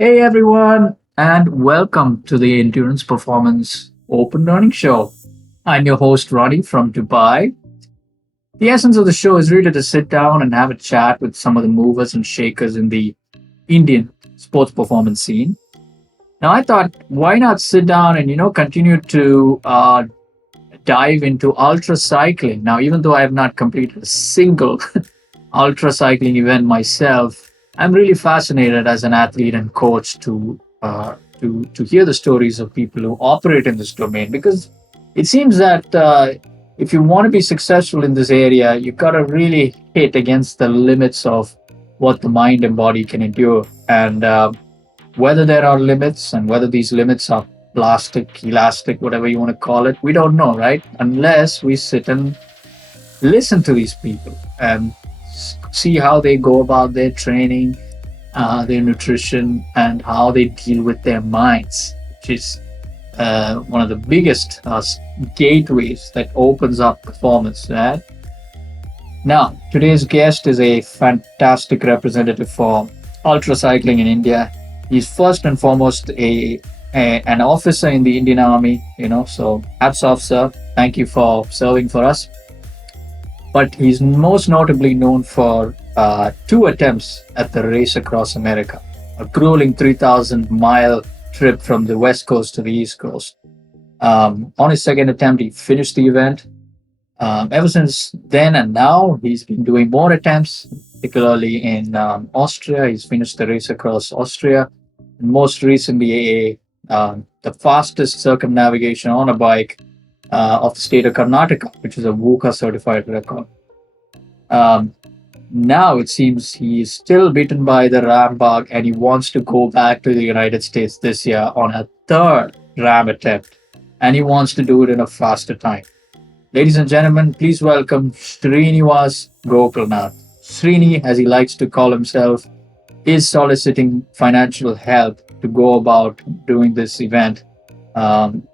Hey everyone, and welcome to the Endurance Performance Open Learning Show. I'm your host, Ronnie from Dubai. The essence of the show is really to sit down and have a chat with some of the movers and shakers in the Indian sports performance scene. Now, I thought, why not sit down and continue to dive into ultra cycling? Now, even though I have not completed a single ultra cycling event myself, I'm really fascinated as an athlete and coach to hear the stories of people who operate in this domain because it seems that if you want to be successful in this area, you got to really hit against the limits of what the mind and body can endure, and whether there are limits and whether these limits are plastic, elastic, whatever you want to call it, we don't know, right? Unless we sit and listen to these people and see how they go about their training, their nutrition, and how they deal with their minds, which is one of the biggest gateways that opens up performance. Right? Now, today's guest is a fantastic representative for ultra cycling in India. He's first and foremost an officer in the Indian Army, so hats off, sir. Thank you for serving for us. But he's most notably known for two attempts at the race across America, a grueling 3,000-mile trip from the West Coast to the East Coast. On his second attempt, he finished the event. Ever since then and now, he's been doing more attempts, particularly in Austria. He's finished the race across Austria. And most recently, the fastest circumnavigation on a bike of the state of Karnataka, which is a VUCA certified record. Um, Now it seems he's still beaten by the RAAM bug and he wants to go back to the United States this year on a third RAAM attempt. And he wants to do it in a faster time. Ladies and gentlemen, please welcome Srinivas Gokulnath. Srini, as he likes to call himself, is soliciting financial help to go about doing this event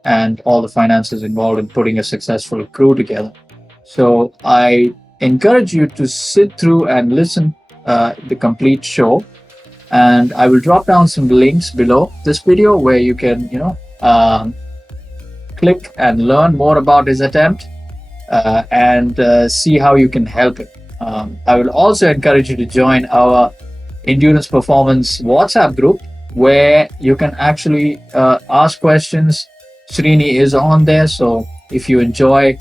and all the finances involved in putting a successful crew together. So I encourage you to sit through and listen the complete show. And I will drop down some links below this video where you can, click and learn more about his attempt and see how you can help him. I will also encourage you to join our endurance performance WhatsApp group where you can actually ask questions. Srini is on there, so if you enjoy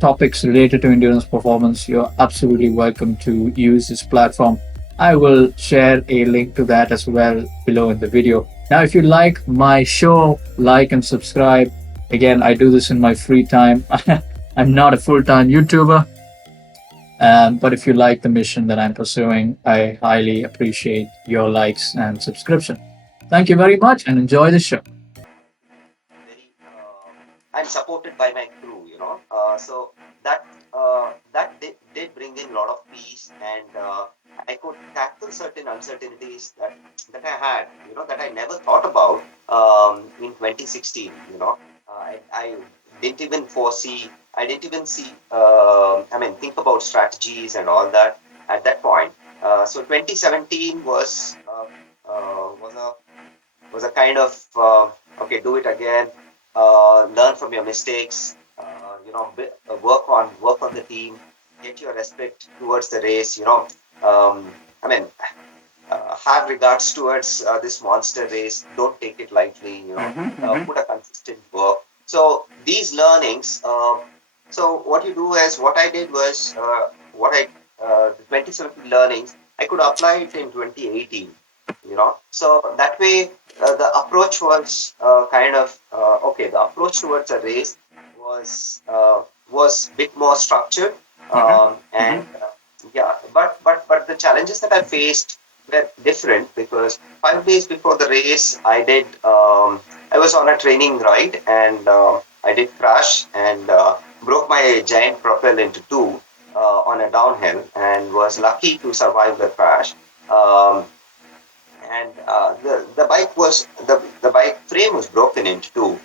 topics related to endurance performance, you're absolutely welcome to use this platform. I will share a link to that as well below in the video. Now, if you like my show, like and subscribe. Again, I do this in my free time. I'm not a full time YouTuber, but if you like the mission that I'm pursuing, I highly appreciate your likes and subscription. Thank you very much and enjoy the show. Very I'm supported by my crew, so that did bring in a lot of peace, and I could tackle certain uncertainties that I had, that I never thought about in 2016. I didn't even foresee. I didn't even see. Think about strategies and all that at that point. So 2017 was a kind of okay, do it again, learn from your mistakes, work on the team, get your respect towards the race. Um, I mean, have regards towards this monster race. Don't take it lightly. Put a consistent work. So these learnings. So what you do is what I did was the 2017 learnings. I could apply it in 2018. So that way the approach was kind of okay. The approach towards a race was bit more structured, and yeah, but the challenges that I faced were different because 5 days before the race, I was on a training ride, and I did crash and broke my giant propel into two on a downhill, and was lucky to survive the crash. Um, and the bike the bike frame was broken into two.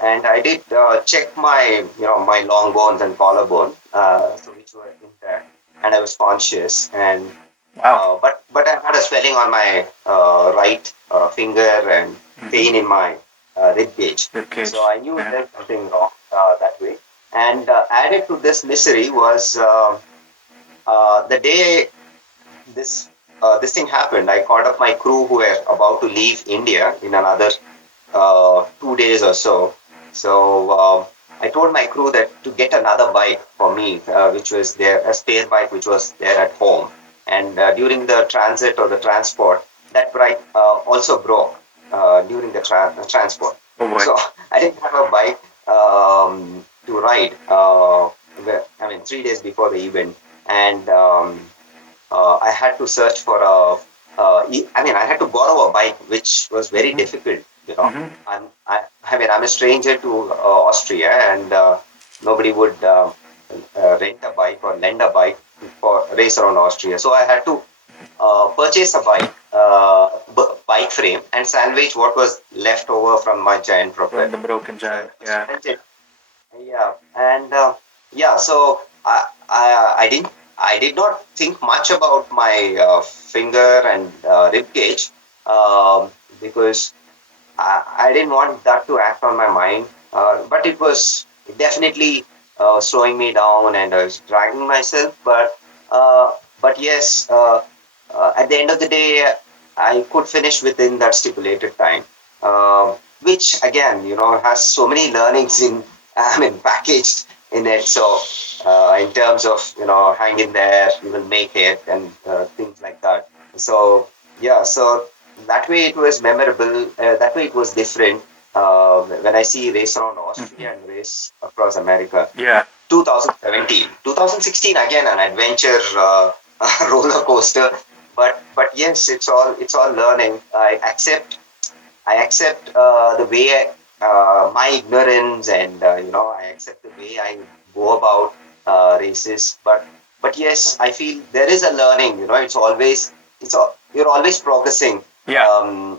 And I did check my long bones and collarbone, so which were intact, and I was conscious. And Wow. but but I had a swelling on my right finger and pain in my rib cage. Rib So cage. I knew Yeah. there's something wrong that way. And added to this misery was the day this thing happened. I called up my crew who were about to leave India in another 2 days or so. So I told my crew that to get another bike for me, which was there, a spare bike which was there at home. And during the transit or the transport, that bike also broke during the transport. Oh boy. So I didn't have a bike to ride. I mean, 3 days before the event, and I had to search for a. I mean, I had to borrow a bike, which was very Mm-hmm. difficult. You know, Mm-hmm. I mean, I'm a stranger to Austria, and nobody would rent a bike or lend a bike for race around Austria. So I had to purchase a bike, bike frame, and salvage what was left over from my giant From propel. the broken So giant. it was Yeah. challenging. Yeah, and yeah, so I did not think much about my finger and rib cage because I didn't want that to act on my mind. But it was definitely slowing me down, and I was dragging myself. Uh, but yes, at the end of the day, I could finish within that stipulated time, which again, has so many learnings in, I mean, packaged in it. So, in terms of, hang in there, you will make it, and things like that. So, yeah, so that way it was memorable. That way it was different. When I see race around Mm-hmm. Austria and race across America, Yeah. 2017, 2016 again an adventure roller coaster. But yes, it's all learning. I accept the way my ignorance, and I accept the way I go about races. But yes, I feel there is a learning. You're always progressing. Yeah. Um,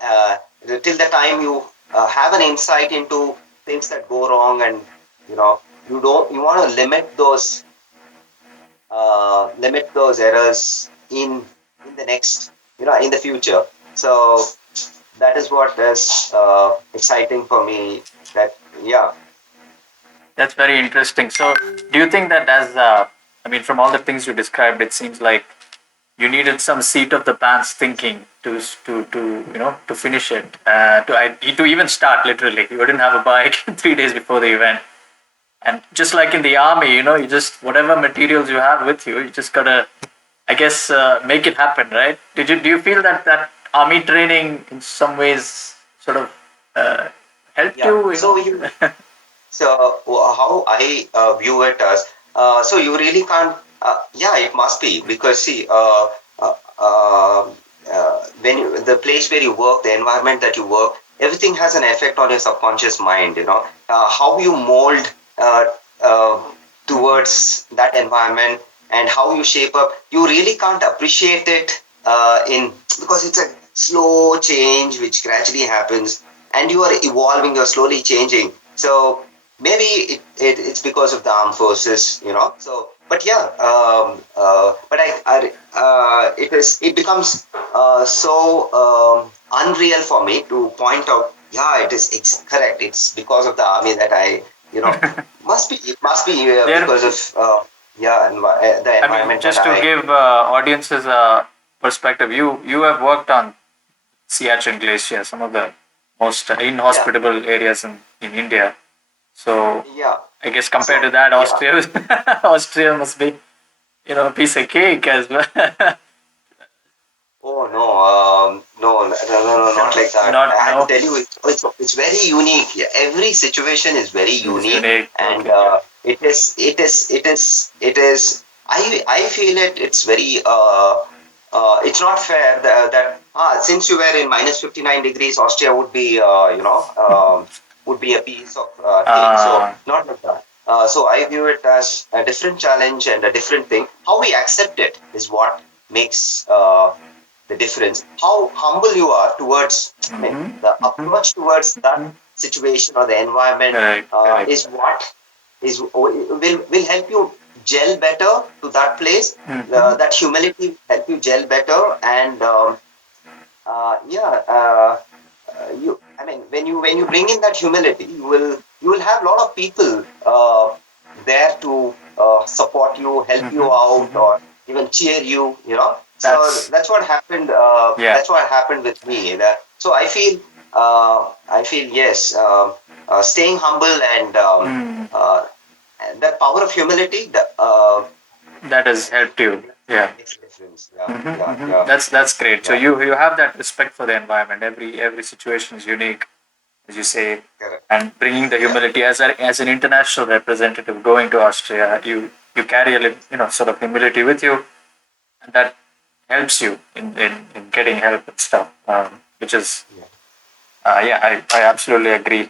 uh, till the time you have an insight into things that go wrong, and you want to limit those errors in the next, in the future. So that is what is exciting for me. That Yeah. That's very interesting. So, do you think that I mean, from all the things you described, it seems like you needed some seat of the pants thinking to finish it, to even start. Literally, you didn't have a bike 3 days before the event, and just like in the army, you just whatever materials you have with you, you just gotta, I guess, make it happen, right? Do you feel that army training in some ways sort of uh, helped Yeah. you? So how I view it as, so you really can't. Yeah, it must be, because see, uh, uh, the place where you work, the environment that you work, everything has an effect on your subconscious mind. How you mold uh, Mhm. towards that environment, and how you shape up. You really can't appreciate it in because it's a slow change which gradually happens, and you are evolving. You're slowly changing. So maybe it's because of the armed forces. So but yeah, but it becomes so unreal for me to point out, yeah, it's correct, it's because of the army that I you know it must be There, because of yeah, the I mean, environment that just to I. give audiences a perspective, you have worked on Siachen Glacier, some of the most Yeah, inhospitable areas in India. So yeah, I guess compared to so that, yeah. Austria Austria must be a piece of cake as well. Oh no, no, no, no, no, not like that. I Not had to no, tell you, it's very unique. Yeah, every situation is very it's unique, unique. and Okay. it is. I feel it. It's very. It's not fair that since you were in -59 degrees, Austria would be a piece of cake. So Uh, not like that. So I view it as a different challenge and a different thing. How we accept it is what makes the difference. How humble you are towards, I mean, mhm, the mhm, approach towards that mhm. situation or the environment Correct. Correct. is what will help you gel better to that place. That humility help you gel better, and yeah, you. I mean, when you bring in that humility, you will have a lot of people there to support you, help you out, or even cheer you. You know, so That's that's what happened. yeah. That's what happened with me. So I feel yes, staying humble uh, and that power of humility. That has helped you. Yeah. Makes a difference. Yeah, yeah, yeah, That's great. So yeah. you have that respect for the environment. Every situation is unique, as you say, Correct. and bringing the Yeah, humility as an international representative going to Austria, you carry sort of humility with you, and that helps you in getting help and stuff, which is yeah. yeah, I absolutely agree.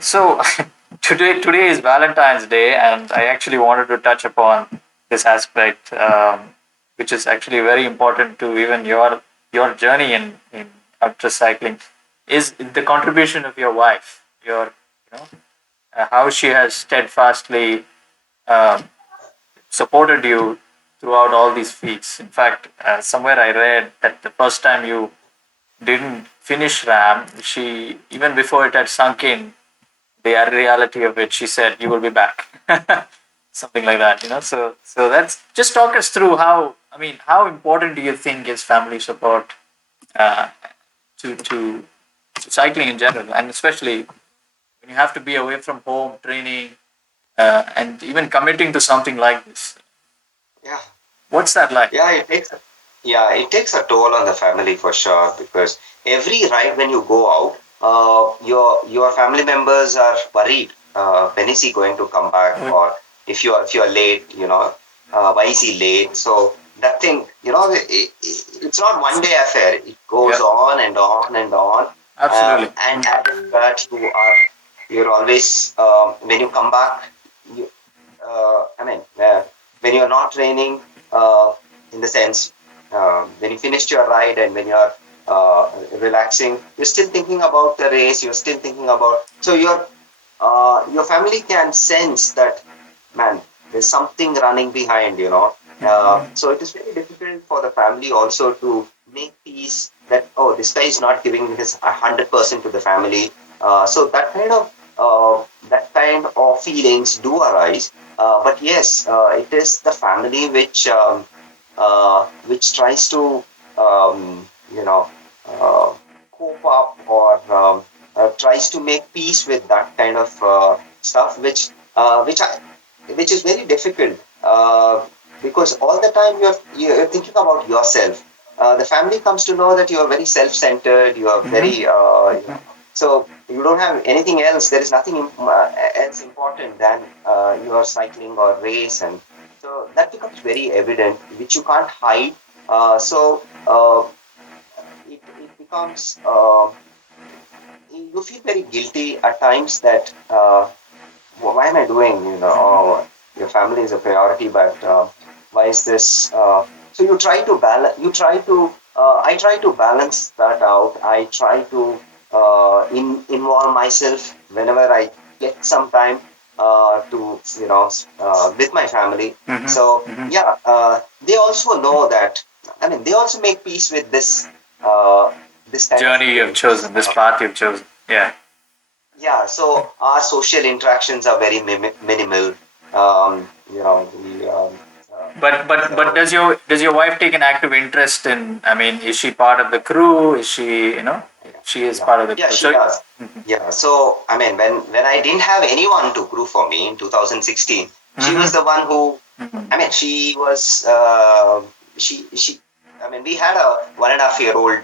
So today is Valentine's Day, and I actually wanted to touch upon this aspect, which is actually very important to even your journey in ultra cycling, is the contribution of your wife. Your how she has steadfastly um, supported you throughout all these feats. In fact, somewhere I read that the first time you didn't finish RAM, she even before it had sunk in the reality of it, she said, "You will be back." Something like that, So that's just talk us through how. I mean, how important do you think is family support uh, to cycling in general, and especially when you have to be away from home, training, and even committing to something like this? Yeah. What's that like? Yeah, it takes a toll on the family for sure because every ride when you go out, your family members are worried. When is he going to come back? Or if you are late, why is he late? So that thing, it's not one day affair. It goes Yeah, on and on and on. absolutely. And added to that, you're always when you come back, you, I mean, when you're not training, in the sense, when you finished your ride and when you're relaxing, you're still thinking about the race. You're still thinking about. So your family can sense that, man, there's something running behind. So it is very difficult for the family also to make peace that, oh, this guy is not giving his 100% to the family. So that kind of feelings do arise. But yes, it is the family which tries to you know uh, cope up or tries to make peace with that kind of stuff, which is very difficult because all the time you're thinking about yourself. The family comes to know that you are very self-centered. You are very so you don't have anything else. There is nothing else important than your cycling or race, and so that becomes very evident, which you can't hide. It becomes you feel very guilty at times that why am I doing? Oh, your family is a priority, but why is this? So you try to balance. You try to. I try to balance that out. I try to involve myself whenever I get some time with my family. So yeah, they also know that. I mean, they also make peace with uh, this kind of Journey you've feelings. chosen, this path you've chosen. Yeah. Yeah, so our social interactions are very minimal. We But so does your wife take an active interest in? I mean, is she part of the crew? Is she yeah, she is yeah, part of the yeah, crew? she So does. Yeah, so I mean, when I didn't have anyone to crew for me in 2016, she was the one who. I mean, she was. She. I mean, we had a 1.5-year-old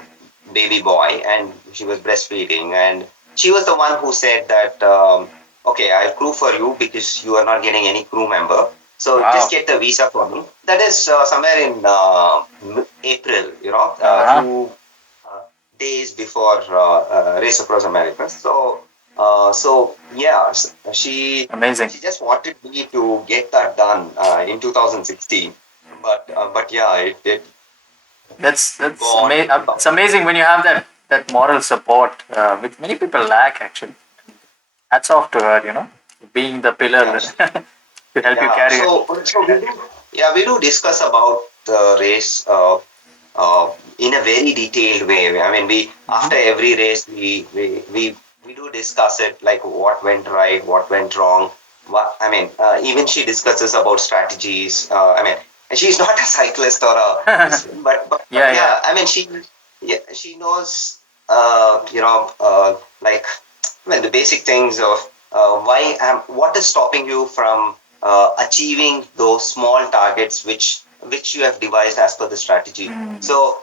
baby boy, and she was breastfeeding, and she was the one who said that, okay, I'll crew for you because you are not getting any crew member. So just wow. get the visa for me. That is somewhere in April, Uh-huh. 2 days before Race Across America. So yeah, Amazing. she just wanted me to get that done in 2016. But yeah, it That's gone amazing. It's 2000. amazing when you have that moral support, which many people lack. Actually, hats off to her. Being the pillar. Yeah, to help you Yeah. carry it. We do discuss about the race in a very detailed way. I mean, we after Mhm. every race, we do discuss it, like what went right, what went wrong. What I mean, even she discusses about strategies. I mean, she's not a cyclist or a, but Yeah, yeah. yeah, I mean, she knows, like, well, the basic things of what is stopping you from achieving those small targets which you have devised as per the strategy. So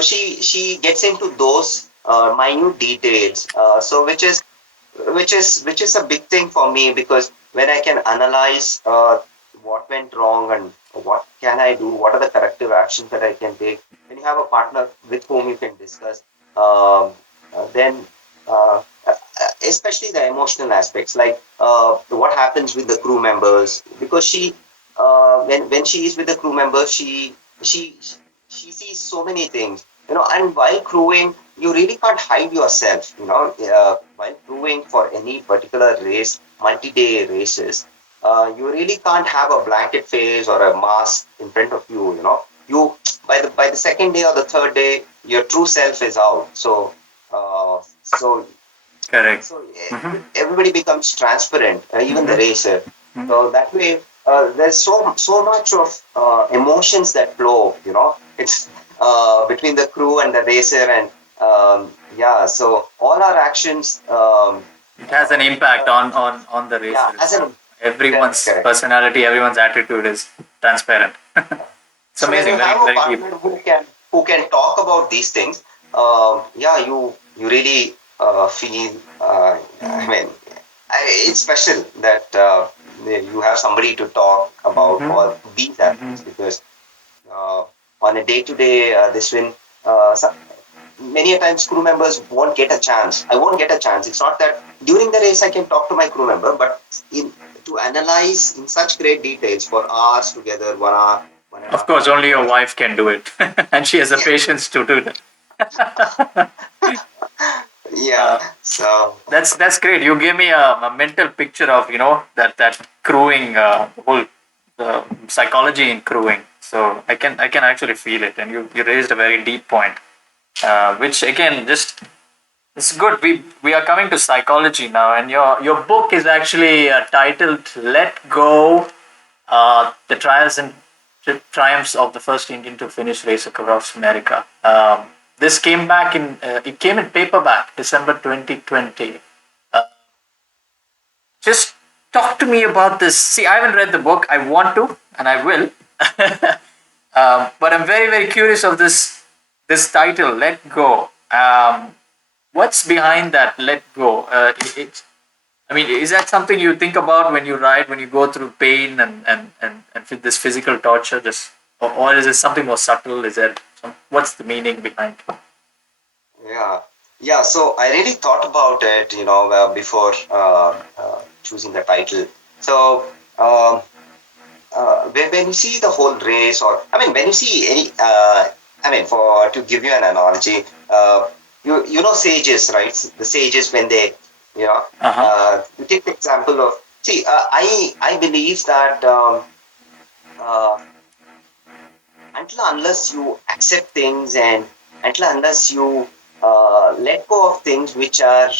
she gets into those minute details. So which is a big thing for me, because when I can analyze what went wrong and what can I do, what are the corrective actions that I can take. When you have a partner with whom you can discuss, then especially the emotional aspects, like what happens with the crew members, because when she is with the crew members, she she sees so many things, and while crewing, you really can't hide yourself, while crewing for any particular race, multi-day races. You really can't have a blanket face or a mask in front of you. You by the second day or the third day, your true self is out. Uh, so Correct. so Hmm. everybody becomes transparent, even the Hmm. racer. So that way, there's so much of emotions that flow. It's between the crew and the racer, and yeah. So all our actions, It has an impact on the racer yeah, as itself. an correct, Everyone's correct. personality, everyone's attitude is transparent. It's So when amazing. you Very have a very deep. partner who can talk about these things, yeah, you really feel. I mean, it's special that you have somebody to talk about Hmm. all these Hmm. aspects, because uh, on a day-to-day, this will many a times crew members won't get a chance. I won't get a chance. It's not that during the race I can talk to my crew member, but in to analyze in such great details for hours together, 1 hour, one and a Of half course, hour, only 2 hours. your wife can do it, and she has the Yeah, patience to do that. yeah. Uh, So that's great. You gave me a mental picture of that crewing, whole psychology in crewing. So I can actually feel it, and you raised a very deep point, which again just it's good. We are coming to psychology now, and your book is actually titled "Let Go: The Trials and Triumphs of the First Indian to Finish Race Across America." This came back in it came in paperback December 2020. Uh, just talk to me about this. See, I haven't read the book. I want to, and I will. But I'm very, very curious of this title, "Let Go." What's behind that? Let go. I mean, is that something you think about when you ride, when you go through pain and this physical torture? Just or is it something more subtle? Is there what's the meaning behind? yeah, yeah. So I really thought about it, before choosing the title. So um, when you see the whole race, or I mean, when you see any, I mean, for to give you an analogy, you know sages, right? The sages, when they, you know, Uh huh. you take the example of, see, I believe that uh, until unless you accept things, and until unless you let go of things which are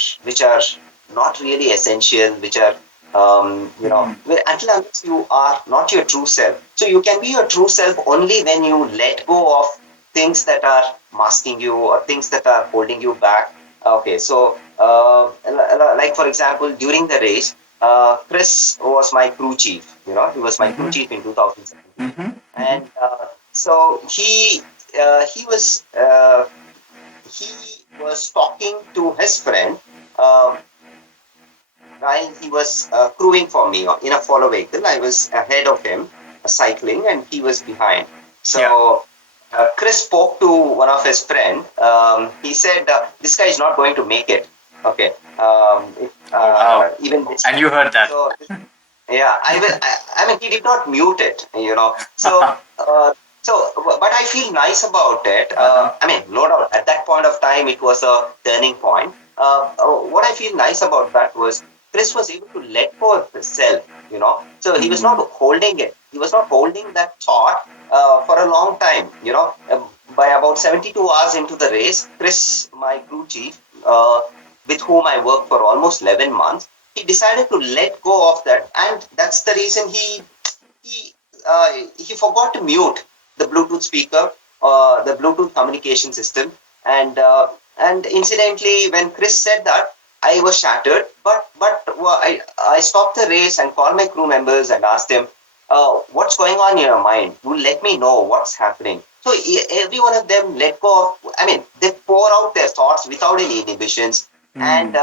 not really essential, which are until unless you are not your true self. So you can be your true self only when you let go of things that are masking you, or things that are holding you back. Okay, so like for example, during the race, Chris was my crew chief. He was my crew Mm-hmm. chief in 2017, Mm-hmm. Mm-hmm. and so he was talking to his friend, um, while he was crewing for me in a follow vehicle. I was ahead of him, cycling, and he was behind. Yeah. So Chris spoke to one of his friend. He said, "This guy is not going to make it." Okay, Oh wow. even this And time. you heard that. So yeah, I mean, he did not mute it. But I feel nice about it. Uh-huh. I mean, no doubt, at that point of time, it was a turning point. What I feel nice about that was Chris was able to let go of himself. So he was not holding it. He was not holding that thought for a long time. By about 72 hours into the race, Chris, my crew chief, with whom I worked for almost 11 months, he decided to let go of that, and that's the reason he he forgot to mute the Bluetooth speaker, the Bluetooth communication system, and incidentally, when Chris said that, I was shattered. But I stopped the race and called my crew members and asked them, "What's going on in your mind? You let me know what's happening." So every one of them let go of. I mean, they pour out their thoughts without any inhibitions, and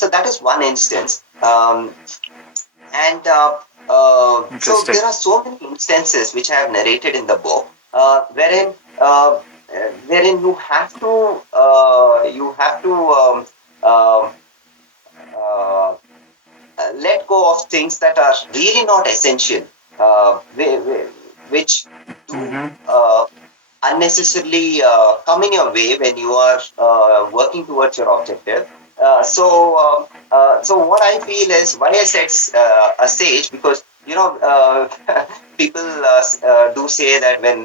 So that is one instance. And So Interesting. there are so many instances which I have narrated in the book, wherein you have to uh, let go of things that are really not essential, which do Mm-hmm. unnecessarily come in your way when you are working towards your objective. So what I feel is why I said a sage, because people do say that when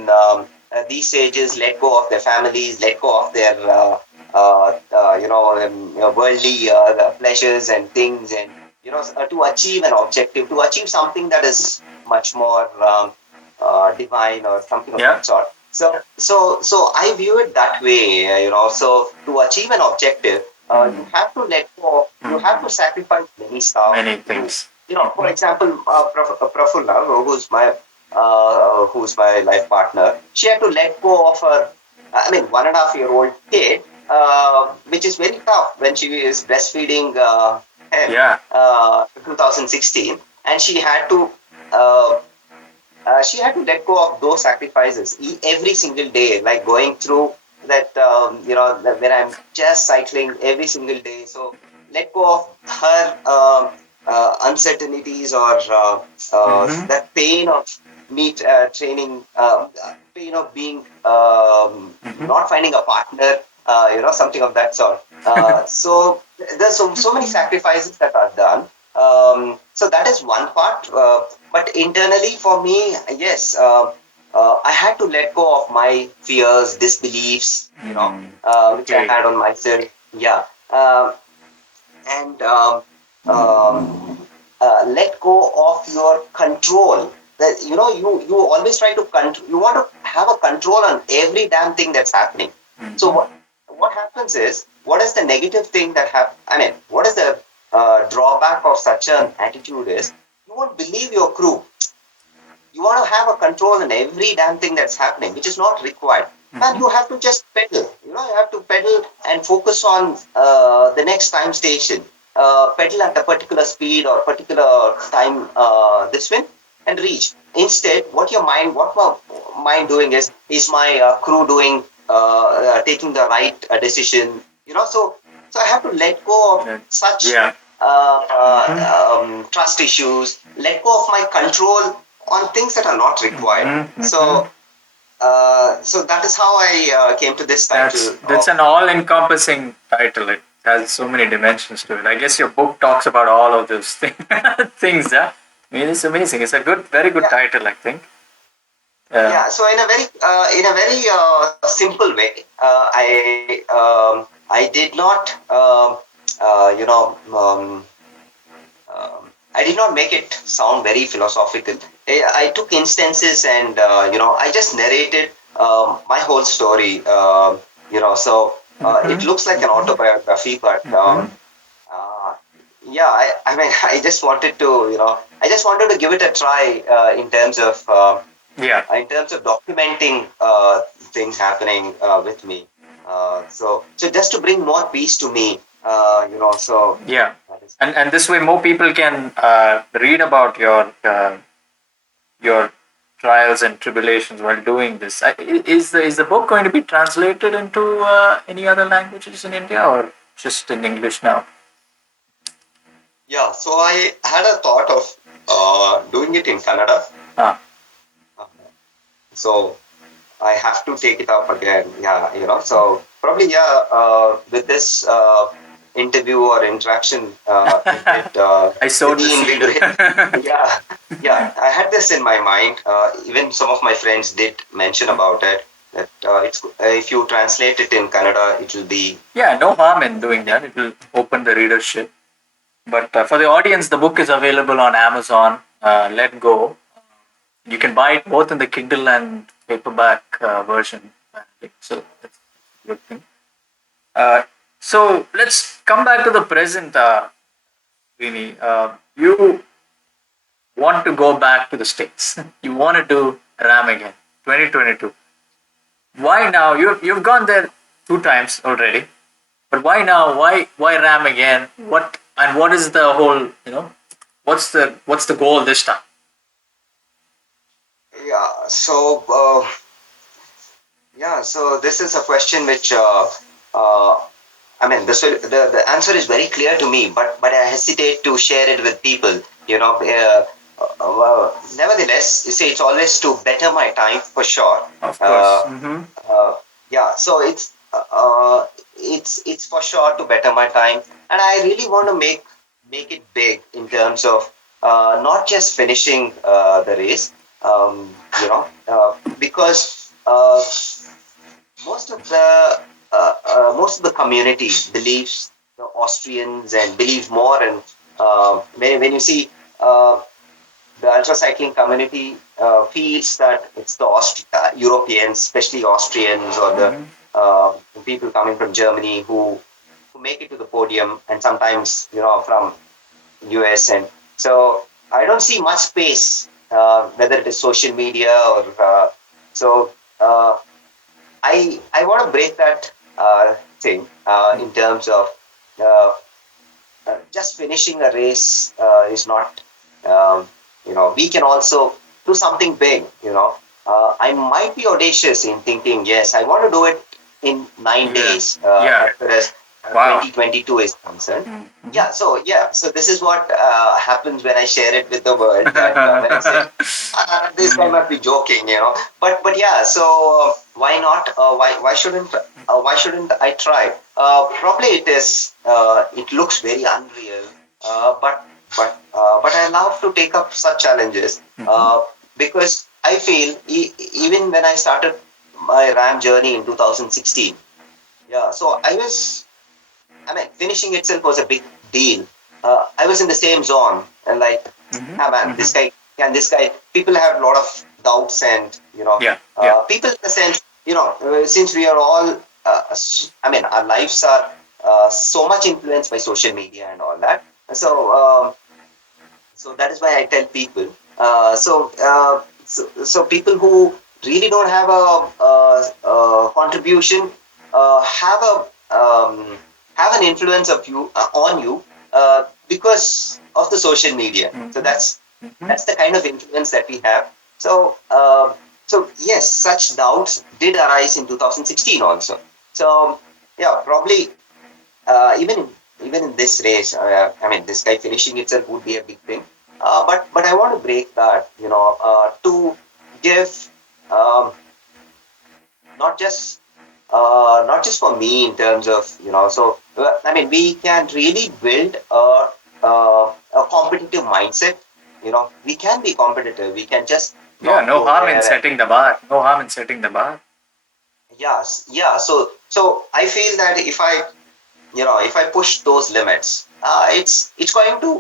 these sages let go of their families, let go of their worldly pleasures and things, and to achieve an objective, to achieve something that is much more divine or something of Yeah. that sort. So I view it that way. So to achieve an objective, you have to let go. You have to sacrifice many stuff. Many You things. you know, for example, Prafulla, who's my life partner, she had to let go of her, I mean, 1.5-year-old kid, which is very tough when she is breastfeeding him, Yeah. 2016, and she had to let go of those sacrifices every single day, like going through that, when I'm just cycling every single day. So let go of her uncertainties, or Mm-hmm. that pain of me training, pain of being Mm-hmm. not finding a partner, something of that sort. So there's so many sacrifices that are done. So that is one part. But internally, for me, yes, I had to let go of my fears, disbeliefs, which I Okay. had on myself. Yeah. And Let go of your control. That you always try to control. You want to have a control on every damn thing that's happening. So what happens is, what is the negative thing that I mean, what is the drawback of such an attitude is, you won't believe your crew. You want to have a control in every damn thing that's happening, which is not required. Man, you have to just pedal. You have to pedal and focus on the next time station. Pedal at a particular speed or particular time, this way, and reach. Instead, what my mind doing is my crew doing, taking the right decision. So I have to let go of such Yeah. trust issues, let go of my control on things that are not required. Mm-hmm. So that is how I came to this That's title that's of. an all-encompassing title. It has so many dimensions to it. I guess your book talks about all of those things. Yeah, I mean, it's amazing. It's a good, very good Yeah, title, I think. Uh, yeah. So in a very simple way, I did not I did not make it sound very philosophical. I took instances, and I just narrated my whole story. It looks like an autobiography, but uh, yeah, I mean, I just wanted to give it a try, yeah, in terms of documenting things happening with me. So just to bring more peace to me, so yeah, that is. and this way more people can read about your trials and tribulations while doing this. Is the book going to be translated into any other languages in India or just in English now? Yeah, so I had a thought of doing it in Kannada. Ah, Uh, So I have to take it up again. Yeah, so probably, yeah, with this. interview or interaction with I with sowed the the seed. individual. Yeah, yeah, I had this in my mind. Even some of my friends did mention about it. That it's if you translate it in Kannada, it will be. Yeah, no harm in doing that. It will open the readership. But for the audience, the book is available on Amazon. Let go. You can buy it both in the Kindle and paperback version. So that's a good thing. Uh, so let's come back to the present, Rini. You want to go back to the States. You want to do RAM again, 2022. Why now? You've gone there two times already, but why now? Why RAM again? What is the whole? What's the goal this time? Yeah. So this is a question which uh, I mean, the answer is very clear to me, but I hesitate to share it with people. Nevertheless, you see, it's always to better my time for sure. Of course. Uh, yeah, so it's for sure to better my time, and I really want to make it big in terms of not just finishing the race, because most of the community believes the Austrians and believes more. And when you see the ultra cycling community feels that it's the Europeans, especially Austrians, or the Mhm. people coming from Germany who make it to the podium, and sometimes from US. And so I don't see much space, whether it is social media or so. I want to break that thing in terms of uh, just finishing a race is not, um, we can also do something big. I might be audacious in thinking, yes, I want to do it in nine Yeah. days Yeah. as far as Wow. 2022 is concerned. Mhm. Yeah, so this is what happens when I share it with the world. That when I say this guy must be joking, but yeah. So why not? Why shouldn't I try? Probably it is. It looks very unreal, but I love to take up such challenges Mhm. because I feel even when I started my RAM journey in 2016. Yeah, so finishing itself was a big deal. I was in the same zone, and like, Mhm. ah, man, Mhm. this guy, people have a lot of doubts, and Yeah. Yeah. people in the sense, since we are all, our lives are so much influenced by social media and all that. So that is why I tell people. So people who really don't have a contribution have an influence of you on you because of the social media. So Mhm. Mhm. that's the kind of influence that we have. So yes, such doubts did arise in 2016 also. So yeah, probably uh, even in even in this race, this guy finishing itself would be a big thing. But I want to break that, to give, um, not just not just for me in terms of, we can really build a competitive mindset. We can be competitive. We can just Yeah. not No go harm in there and setting the bar. No harm in setting the bar. yes, yeah. So I feel that if I push those limits, it's going to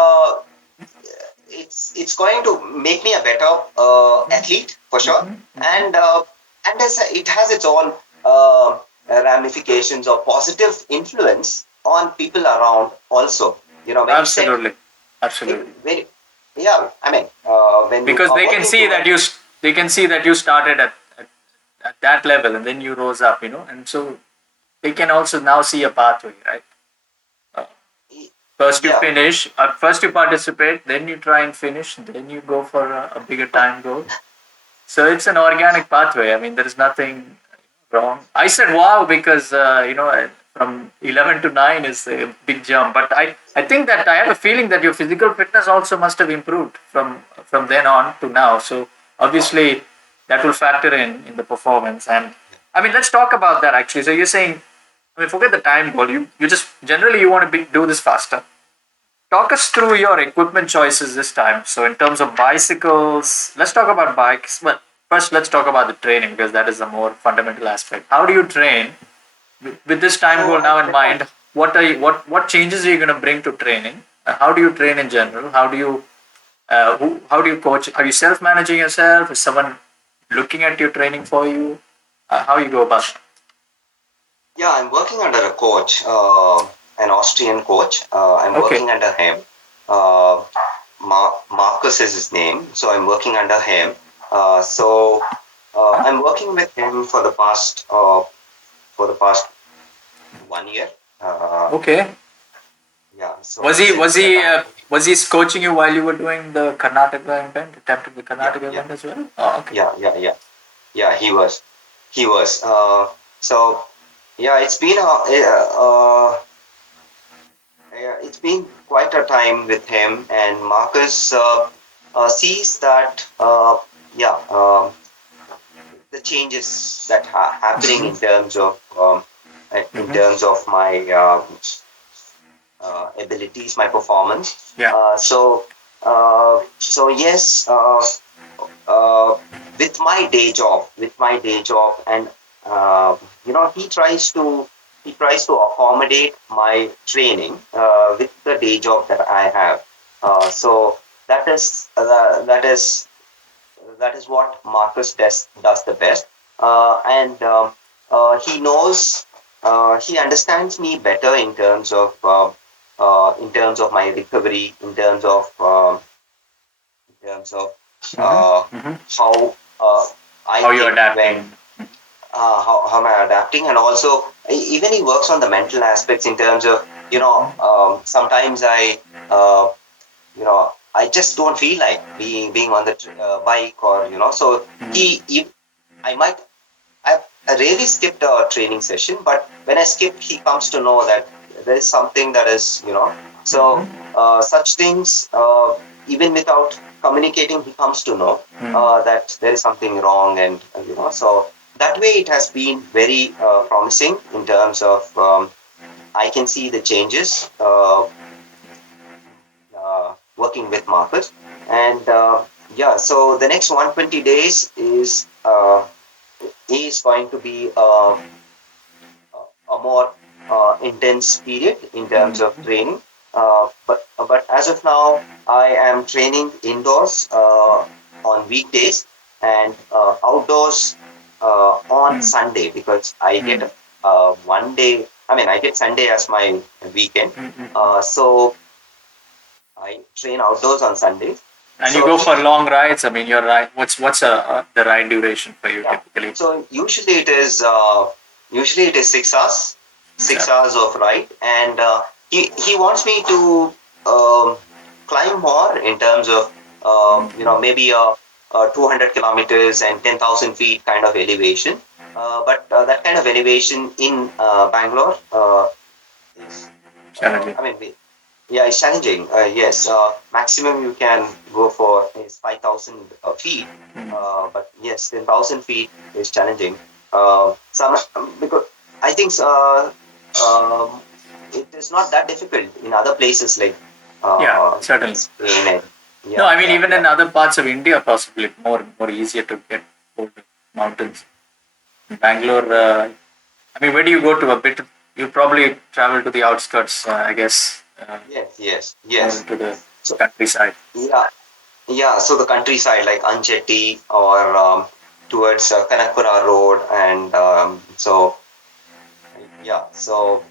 uh, it's going to make me a better Mhm. athlete for sure. Mhm. Mhm. And it has its own ramifications or positive influence on people around also. When you set Absolutely. when, Absolutely. when yeah, when you Because are they can working see towards. that you started at that level and then you rose up, and so they can also now see a pathway, right? Uh, First you Yeah. finish, first you participate, then you try and finish, then you go for a bigger time goal. So it's an organic pathway. I mean, there is nothing wrong. I said wow because from 11 to 9 is a big jump. But I think that I have a feeling that your physical fitness also must have improved from then on to now. So obviously that will factor in the performance. And I mean, let's talk about that actually. So you're saying I mean, forget the time goal. You just generally you want to do this faster. Talk us through your equipment choices this time. So, in terms of bicycles, let's talk about bikes. But first, let's talk about the training because that is the more fundamental aspect. How do you train with this time So goal I now in prefer, mind? What changes are you going to bring to training? How do you train in general? How do you coach? Are you self managing yourself? Is someone looking at your training for you? How you go about it? yeah, I'm working under a coach, an Austrian coach. I'm Okay. working under him. Uh, Marcus is his name, so I'm working under him. I'm working with him for the past 1 year. Uh, Okay. yeah, Was so he was since that he time, uh, was he coaching you while you were doing the Karnataka event, attempting the yeah, Karnataka yeah, event as well? Oh, okay. yeah, he was. So yeah, it's been quite a time with him, and Marcus sees that yeah the changes that are happening in Hmm. terms of my abilities, my performance. Yeah. So yes, uh, with my day job, and he tries to accommodate my training with the day job that I have. So that is that is what Marcus does the best, and he knows he understands me better in terms of my recovery, in terms of Hmm. uh, Hmm. how I How you think when adapting? how am I adapting, and also even he works on the mental aspects in terms of sometimes I just don't feel like being on the bike, or so he I might I rarely skipped a training session, but when I skip, he comes to know that there is something that is, so such things, even without communicating, he comes to know that there is something wrong, and so that way it has been very promising in terms of I can see the changes working with Marcus, and yeah, so the next 120 days is going to be a more intense period in terms of training. But as of now, I am training indoors on weekdays, and outdoors on Sunday, because I get 1 day. I mean, I get Sunday as my weekend. So I train outdoors on Sundays. And you So go for long rides. I mean, your ride. What's the ride duration for you yeah. typically? So usually it is 6 hours, Yeah. 6 hours of ride, and he wants me to climb more in terms of maybe 200 kilometers and 10,000 feet kind of elevation. But that kind of elevation in Bangalore is Challenging. I mean yeah, it's challenging. Yes, maximum you can go for is 5,000 feet. But yes, 10,000 feet is challenging. Some because I think it is not that difficult in other places like Yeah, certainly. Spain, and No, yeah, I mean yeah, even yeah. in other parts of India, possibly more easier to get over the mountains. Bangalore. I mean, where do you go to? A bit. You probably travel to the outskirts, I guess, Yes, yes, more yes. into the So countryside. yeah, yeah. So the countryside like Anchetti, or towards Kanakpura Road, and yeah. So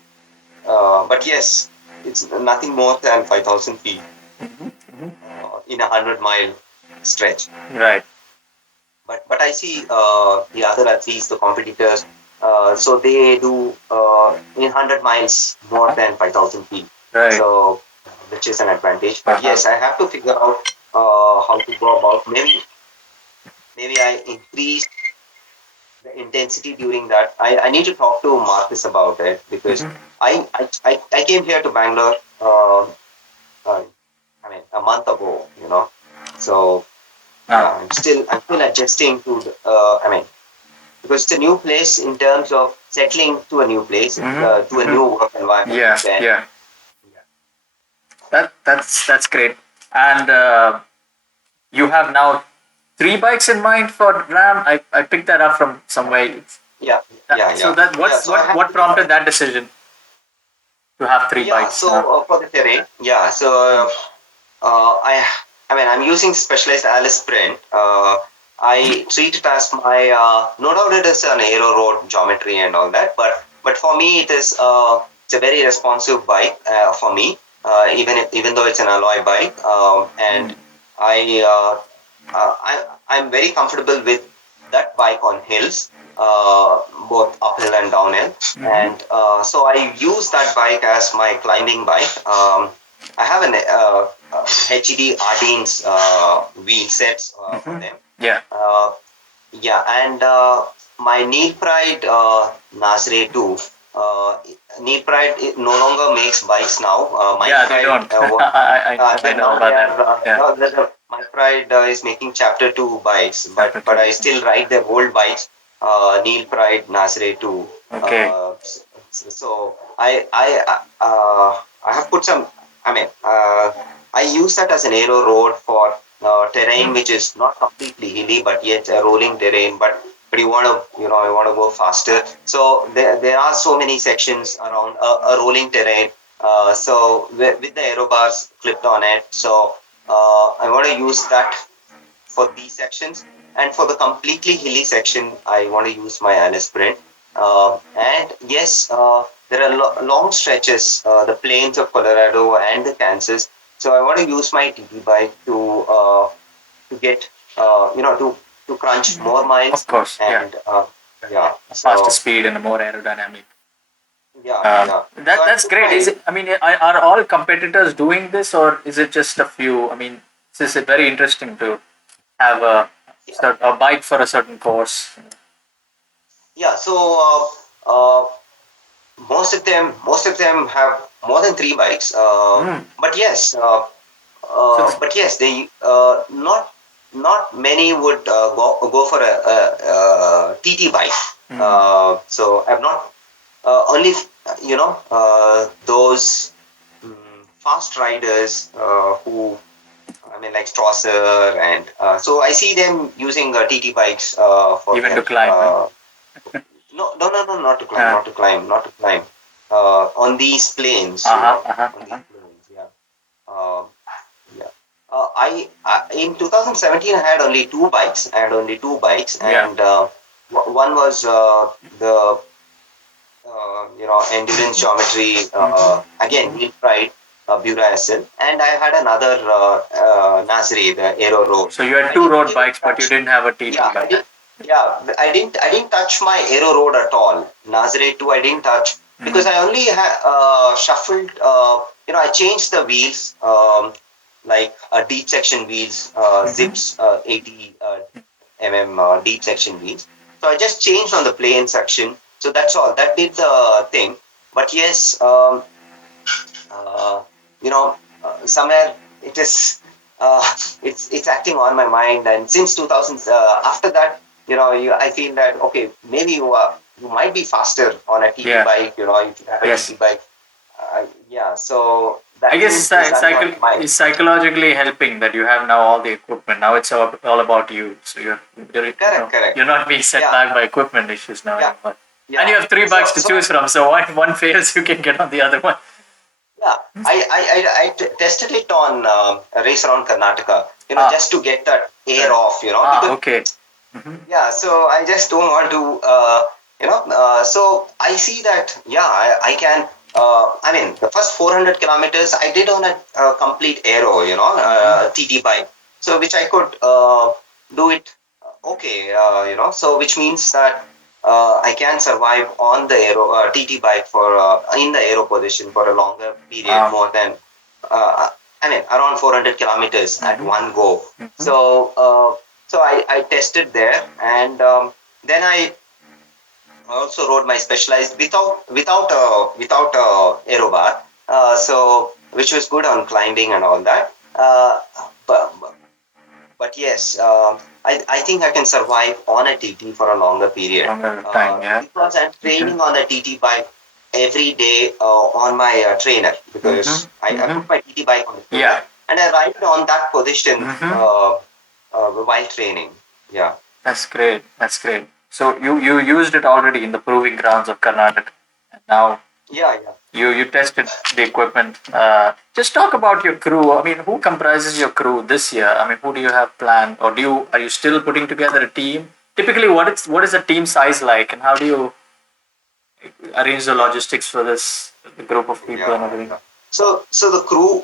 but yes, it's nothing more than 5,000 feet in a 100-mile stretch. Right. But I see the other athletes, the competitors, so they do in 100 miles more than 5,000 feet. Right. So which is an advantage. But Uh-huh. yes, I have to figure out how to go about. Maybe I increase the intensity during that. I need to talk to Marcus about it, because I came here to Bangalore. Uh, I mean, a month ago, So yeah, Ah. I'm still adjusting to the. I mean, because it's a new place in terms of settling to a new place, to a new work environment. Yeah, Then yeah. That's great. And you have now three bikes in mind for RAM. I picked that up from somewhere. yeah, yeah, So yeah, that yeah. what's So I have what three prompted bikes. that decision to have three Yeah. bikes So now? for the terrain, yeah. So I mean, I'm using specialized Alice print. I treat it as my no doubt it is an aero road geometry and all that, but for me it is it's a very responsive bike for me. Even though it's an alloy bike, and I I'm very comfortable with that bike on hills, both uphill and downhill, and so I use that bike as my climbing bike. I have an HED Ardeen's wheel sets for them. Yeah, Uh, yeah, and my Neil Pride Nasre too. Uh, Neil Pride it no longer makes bikes now. My yeah, they Pride don't. I know they about that. are Yeah, My Pride is making Chapter 2 bikes, chapter but two. I still ride their old bikes. Neil Pride Nasre 2. Okay. So I have put some. I mean, I use that as an aero road for terrain which is not completely hilly, but yet a rolling terrain. But you want to you want to go faster. So there are so many sections around a rolling terrain. So with the aero bars clipped on it. So I want to use that for these sections. And for the completely hilly section, I want to use my Alice print. And yes, there are long stretches, the plains of Colorado and the Kansas. So I want to use my TT bike to get to crunch more Of miles course, yeah. and yeah. A faster So speed and a more aerodynamic. yeah, yeah. So I That's put great. Is my it? I mean, are all competitors doing this, or is it just a few? I mean, this is very interesting to have yeah, a bike for a certain course. yeah. So most of them have more than three bikes. Mm. But yes, So this, they not many would go for a TT bike. So I've not only those fast riders who I mean like Strasser and so I see them using TT bikes for even to their climb, huh? no, not to climb, Uh, not to climb. On these planes, uh-huh, uh-huh, on these uh-huh. planes, yeah. Um, yeah. I in 2017 I had only two bikes. I had only two bikes, Yeah. and one was the endurance geometry again wheel pride Bura SL, and I had another Nasri the Aero Road. So you had I two didn't road even bikes, but you touch. didn't have a TT Yeah, bike. I didn't touch my Aero Road at all. Nazare 2 I didn't touch because I only shuffled. I changed the wheels, like deep section wheels, zips 80 deep section wheels. So I just changed on the plain section. So that's all. That did the thing. But yes, uh, somewhere it is it's acting on my mind. And since 2000, after that, I feel that okay, maybe you might be faster on a TT Yeah. bike. If you have a TT Yes. bike, yeah. So I that guess thing is running on my mind. it's psychologically helping that you have now all the equipment. Now it's all about you. So Correct, correct. you're not being set Yeah, back by equipment issues now yeah, anymore. And yeah. you have three bikes So to so choose from. So one fails, you can get on the other one. yeah, tested it on a race around Karnataka, Ah, just to get that air right. off, Ah, because okay. yeah, so I just don't want to, so I see that, yeah, I can, I mean, the first 400 kilometers I did on a complete aero, TT bike, so which I could do it okay, so which means that I can survive on the aero TT bike for in the aero position for a longer period, Wow. more than I mean around 400 kilometers at one go. So I tested there, and then I also rode my specialized without aero bar, so which was good on climbing and all that. But, but yes, I think I can survive on a TT for a longer period Longer time, yeah. because I'm Okay. training on the TT bike every day on my trainer Mm-hmm. because I Mm-hmm. put my TT bike on the Yeah. trainer and I ride on that position Mm-hmm. while training. Yeah, That's great. That's great. So you used it already in the proving grounds of Karnataka, and now yeah, yeah. you tested the equipment. Just talk about your crew. I mean, who comprises your crew this year? I mean, who do you have planned, or are you still putting together a team? Typically, what is a team size like, and how do you arrange the Yeah. logistics for this the group of people and Yeah, everything? yeah. So the crew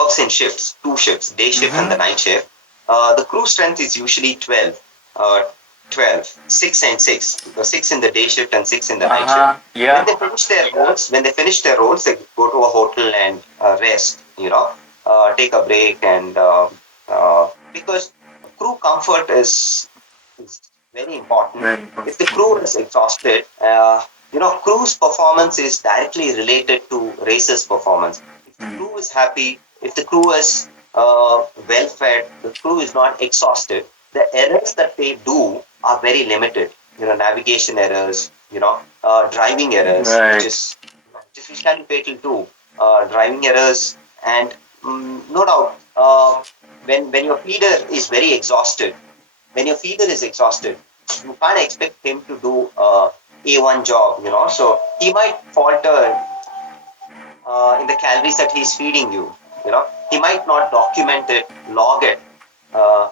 works in shifts, two shifts, day shift and the Mm-hmm. night shift. The crew strength is usually 12, uh, 12, 6 and 6, because 6 in the day shift and 6 in the Uh night shift. huh. Yeah. When they finish their roles, they go to a hotel and rest, take a break because crew comfort is very important. Very If the important. crew is exhausted, crew's performance is directly related to racer's performance. If the Mm. crew is happy, if the crew is well fed, the crew is not exhausted, the errors that they do are very limited. Navigation errors, driving errors, Right. which can be fatal too. Driving errors, and no doubt, when your feeder is very exhausted, when your feeder is exhausted, you can't expect him to do A1 job, So he might falter in the calories that he's feeding you. He might not document it, log it, uh,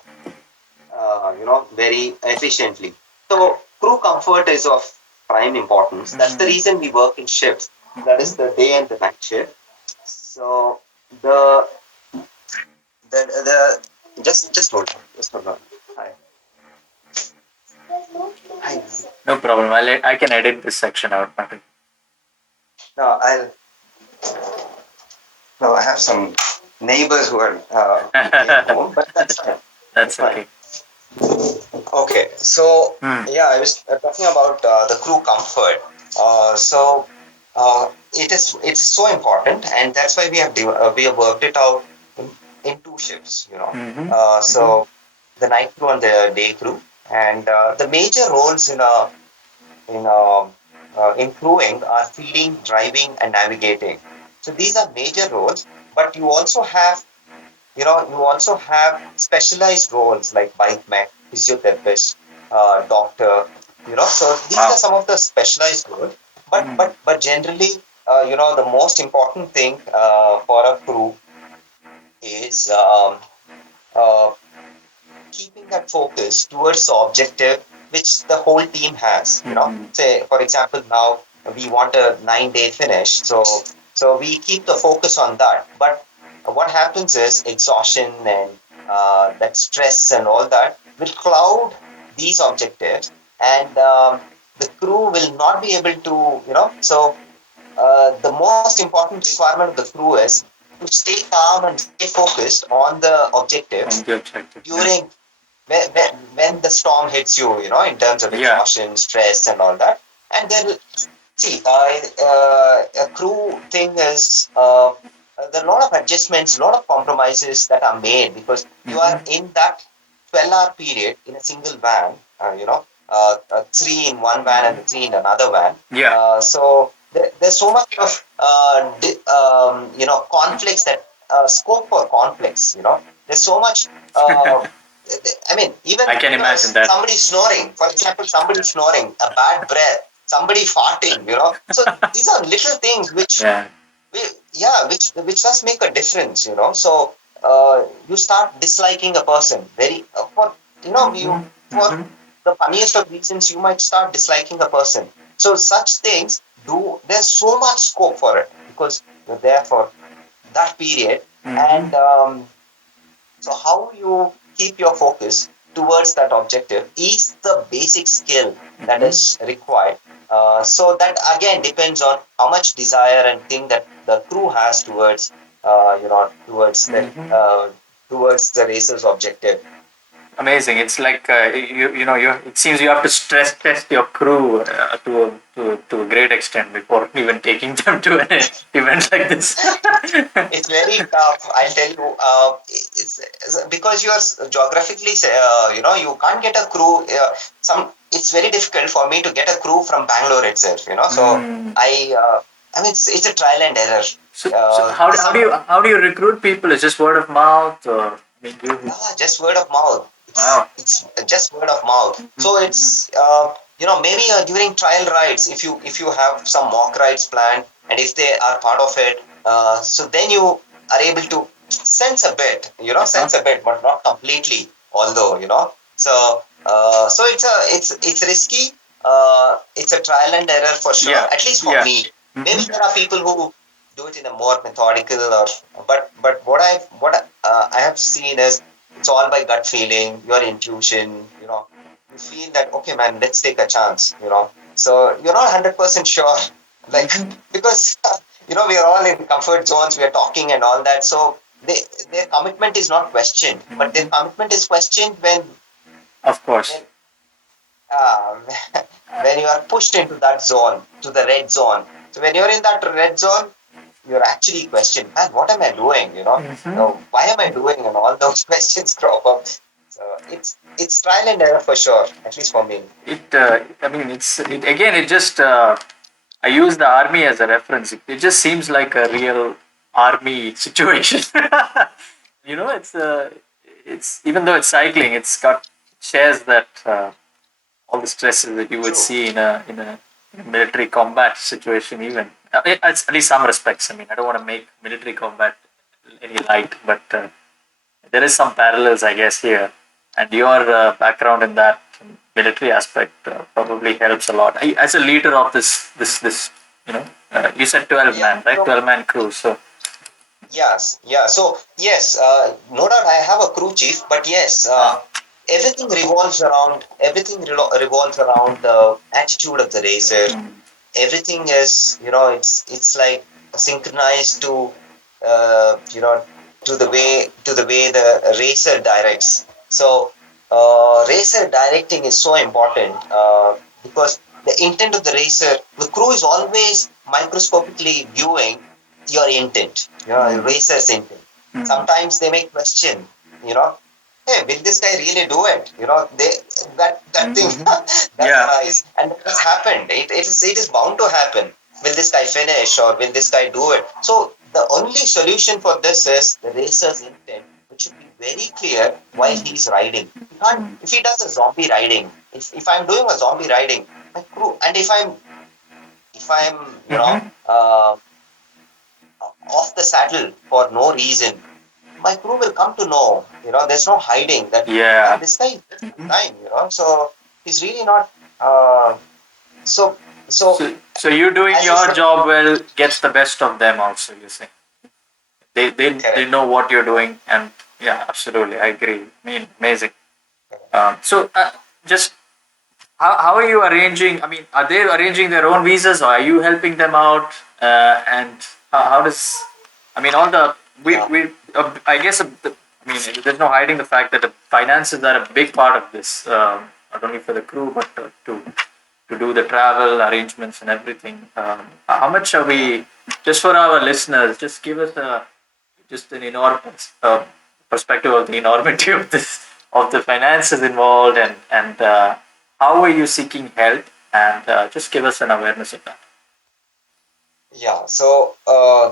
very efficiently. So crew comfort is of prime importance. That's the Mm-hmm. reason we work in shifts. That is the day and the night shift. So the just hold on, just hold on. Hi, hi. No problem. I can edit this section out. Nothing. No, I have some neighbors who are came home, but that's fine. That's That's fine. okay. Okay, so Hmm. yeah, I was talking about the crew comfort. It's so important, and that's why we have worked it out in two shifts. Mm-hmm. Mm-hmm. So the night crew and the day crew, and the major roles in crewing are feeding, driving, and navigating. So these are major roles, but you also have specialized roles like bike mech, physiotherapist, doctor. So these are Wow. some of the specialized roles. But Mm. but but generally, the most important thing for a crew is uh, keeping that focus towards the objective which the whole team has. Mm-hmm. Say for example, now we want a 9-day finish, so we keep the focus on that. But what happens is exhaustion and that stress and all that will cloud these objectives, and the crew will not be able to, the most important requirement of the crew is to stay calm and stay focused on the objectives On the objective. Yeah. during when the storm hits you, in terms of Yeah. exhaustion, stress, and all that. And then, see, a crew thing is there are a lot of adjustments, a lot of compromises that are made because you are Mm-hmm. in that 12-hour period in a single van, three in one van and three in another van. Yeah. So there's so much of conflicts that scope for conflicts. There's so much. I mean, even I can imagine because that. somebody's snoring, for example, somebody snoring, a bad breath, somebody farting. So these are little things Yeah. which does make a difference. So you start disliking a person very for you Mm-hmm. for Mm-hmm. the funniest of reasons you might start disliking a person. So such things there's so much scope for it because you're there for that period. Mm-hmm. And so how you keep your focus towards that objective is the basic skill that Mm-hmm. is required. So that again depends on how much desire and thing that the crew has towards Mm-hmm. towards the racer's objective. Amazing. It's like you. It seems you have to stress test your crew to a great extent before even taking them to an event like this. It's very tough. I'll tell you. It's because you are geographically, you can't get a crew. It's very difficult for me to get a crew from Bangalore itself. So Mm. I mean, it's a trial and error. So Some how do you recruit people? Is just word of mouth, or I mean, just word of mouth. wow. It's just word of mouth. Mhm, So mhm. it's maybe during trial rides, if you have some mock rides planned, and if they are part of it, so then you are able to Uh-huh. sense a bit, but not completely. Although so it's risky. It's a trial and error for sure. Yeah, At least for yeah. me. Maybe Hmm. there are people who do it in a more methodical or but what I have seen is it's all by gut feeling, your intuition. You feel that okay, man, let's take a chance. So you're not 100% sure, like Hmm. because we are all in comfort zones. We are talking and all that. So their commitment is not questioned, but their Hmm. commitment is questioned Of course. when uh, when you are pushed into that zone, to the red zone. So when you're in that red zone, you're actually questioning, man, what am I doing? Hmm. Why am I doing? And all those questions crop up. So it's trial and error for sure, at least for me. I mean, again. It just. I use the army as a reference. It just seems like a real army situation. It's even though it's cycling, it's got shares that all the stresses that you would True. see in a military combat situation. Even at least some respects. I mean, I don't want to make military combat any light, but there is some parallels, I guess, here. And your background in that military aspect probably helps a lot. As a leader of this, you said 12 Yeah. man, right? So 12-man crew. So, yes, yeah. So yes, no doubt I have a crew chief, but yes, uh, everything revolves around the attitude of the racer. Everything is it's like synchronized to the way the racer directs. So racer directing is so important because the intent of the crew is always microscopically viewing your intent, racer's intent. Sometimes they may question, you know hey, will this guy really do it? That thing that yeah. arise, and that has happened. It is bound to happen. Will this guy finish, or will this guy do it? So the only solution for this is the racer's intent, which should be very clear while he's riding. He can't if he does a zombie riding. If I'm doing a zombie riding, my crew, and if I'm Hmm. off the saddle for no reason, my crew will come to know. There's no hiding that, man, Yeah. this guy is just time. So he's really not. Uh, so so So you doing as you your said, job well gets the best of them also, you say. They correct. know what you're doing, and yeah, absolutely. I agree. I mean, amazing. So just how are you arranging? I mean, are they arranging their own visas, or are you helping them out? And how does? I mean, all the Yeah, we I guess I mean, there's no hiding the fact that the finances are a big part of this, not only for the crew but to do the travel arrangements and everything. How much are yeah, we? Just for our listeners, just give us just an enormous perspective of the enormity of this of the finances involved and how are you seeking help and just give us an awareness of that. yeah. So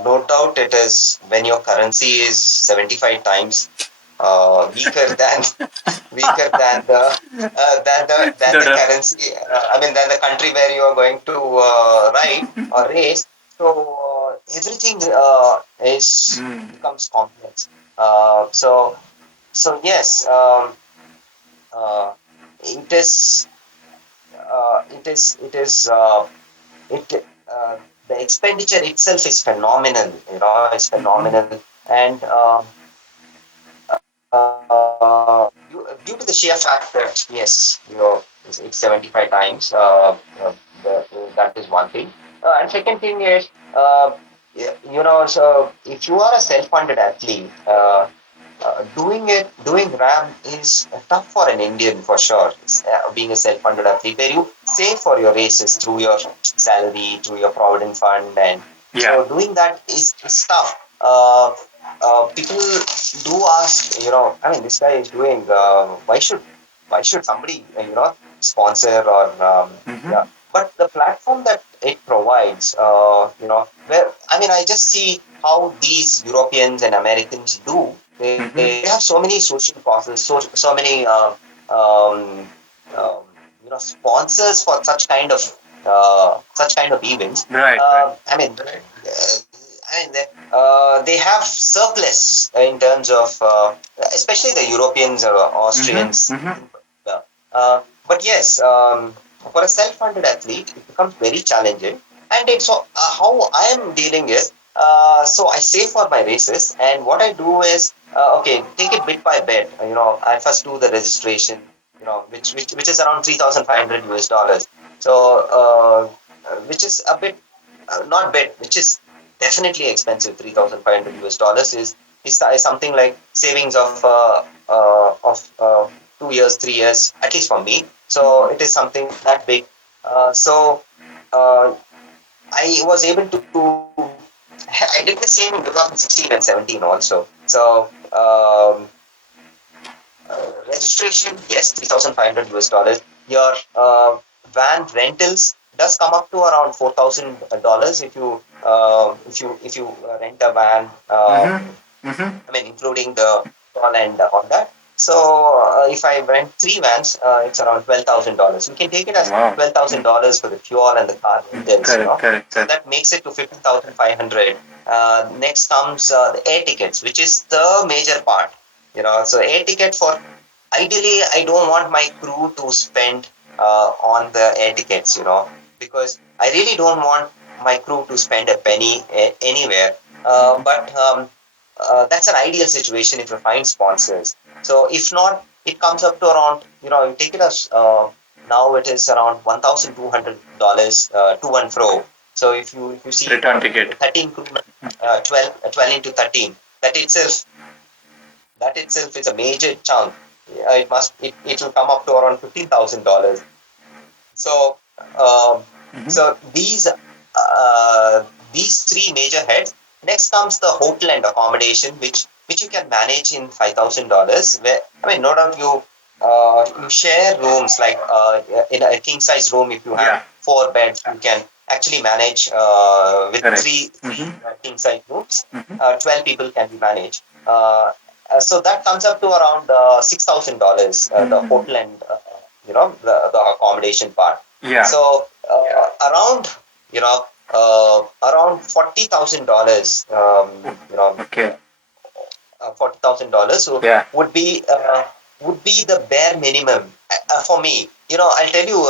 no doubt it is when your currency is 75 times weaker than weaker than No, the no. currency. I mean, than the country where you are going to ride or race. So everything is Mm. becomes complex. So yes, uh, it is it is it the expenditure itself is phenomenal. It's Mhm. phenomenal, and due to the sheer fact that yes, it's 75 times. That is one thing, and second thing is so if you are a self-funded athlete. doing RAM is tough for an Indian for sure. Being a self-funded athlete, where you save for your races through your salary, through your provident fund, and so doing that is tough. People do ask, I mean, this guy is doing. Why should somebody sponsor or yeah? But the platform that it provides, where I mean, I just see how these Europeans and Americans do. They have so many social causes, so many um, um, sponsors for such kind of events. I mean, they have surplus in terms of, especially the Europeans or Austrians. Yeah. But yes, for a self-funded athlete, it becomes very challenging. And it's how I am dealing is, so I save for my races, and what I do is, okay, take it bit by bit. I first do the registration, which is around 3,500 US dollars. So, which is a bit, not bit, which is definitely expensive. 3,500 US dollars is something like savings of 2 years, 3 years, at least for me. So it is something that big. So uh, I was able to. I did the same in 2016 and 17 also. So registration, yes, 3,500 US dollars. Your van rentals does come up to around $4,000 if you rent a van. I mean, including the fuel and all that. So if I rent three vans, it's around $12,000. We can take it as $12,000 for the fuel and the car rentals. So that makes it to 15,500. Next comes the air tickets, which is the major part. So air ticket for, ideally, I don't want my crew to spend on the air tickets. Because I really don't want my crew to spend a penny anywhere. But that's an ideal situation if you find sponsors. So if not, it comes up to around, you take it as, now it is around $1,200 to and fro. So if you see Return ticket. 13 crew, 12 into 13, that itself is a major chunk. It will come up to around $15,000. So, so these three major heads. Next comes the hotel and accommodation, which you can manage in $5,000. Where, I mean, no doubt you share rooms, like in a king size room. If you have four beds, you can actually manage with three king size rooms. 12 people can be managed. So that comes up to around $6,000. The hotel and the accommodation part. So around $40,000. $40,000 would be the bare minimum for me. I'll tell you,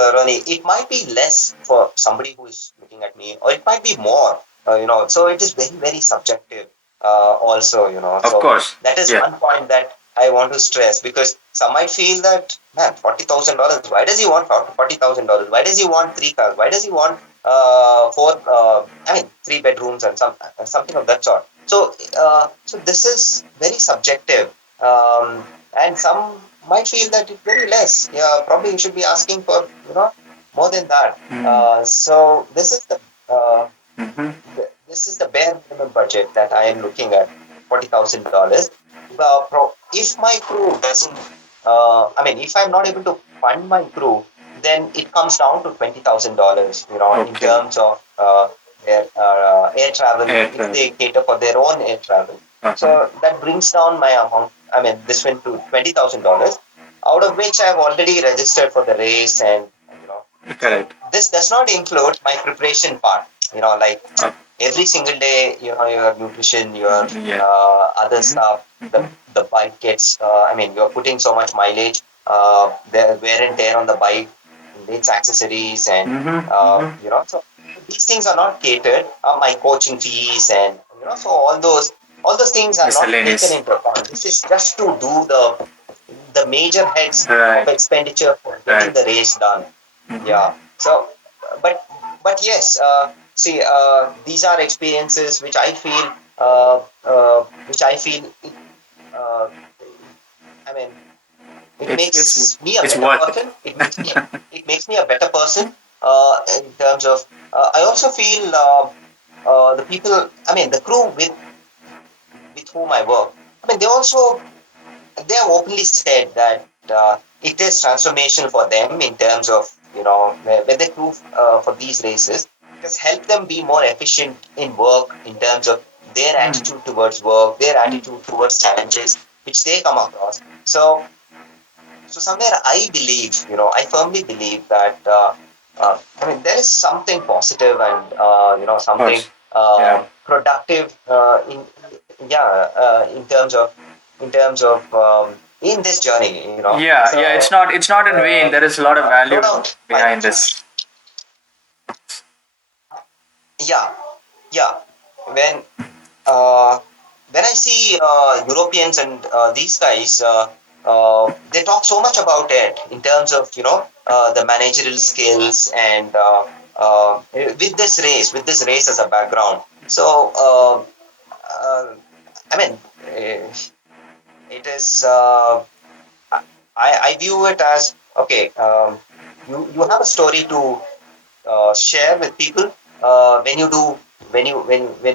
Ronnie, it might be less for somebody who is looking at me, or it might be more. So it is very, very subjective. Also, so that is one point that I want to stress, because some might feel that, man, $40,000. Why does he want $40,000? Why does he want three cars? Why does he want four? I mean, three bedrooms and something of that sort. So this is very subjective, and some might feel that it's very less. Yeah, probably you should be asking for more than that. So this is the bare minimum budget that I am looking at, $40,000. If my crew doesn't, I mean, if I'm not able to fund my crew, then it comes down to $20,000. In terms of air travel, if they cater for their own air travel. So that brings down my amount. I mean, this went to $20,000, out of which I've already registered for the race, and this does not include my preparation part. Like every single day, your nutrition, your other stuff, the bike gets. I mean, you're putting so much mileage, the wear and tear on the bike, its accessories, and so these things are not catered. My coaching fees, and so all those things are not taken into account. This is just to do the major heads of expenditure for getting the race done. Yeah. So, but yes, see, these are experiences which I feel uh, I mean, it It's makes me a it's better worth it. person. It makes me a better person in terms of. I also feel the people. I mean, the crew with whom I work. I mean, they have openly said that it is transformation for them in terms of when they crew for these races. It has helped them be more efficient in work in terms of their Mm. attitude towards work, their attitude towards challenges which they come across. So somewhere I believe, I firmly believe that I mean there is something positive and Of something course. Yeah. productive in terms of in this journey. Yeah, yeah. So It's not in vain. There is a lot of no value doubt, behind this. yeah, yeah. When uh, when I see Europeans and these guys, they talk so much about it in terms of the managerial skills and with this race as a background. So uh, I mean, it is. I view it as okay. You have a story to share with people when you do when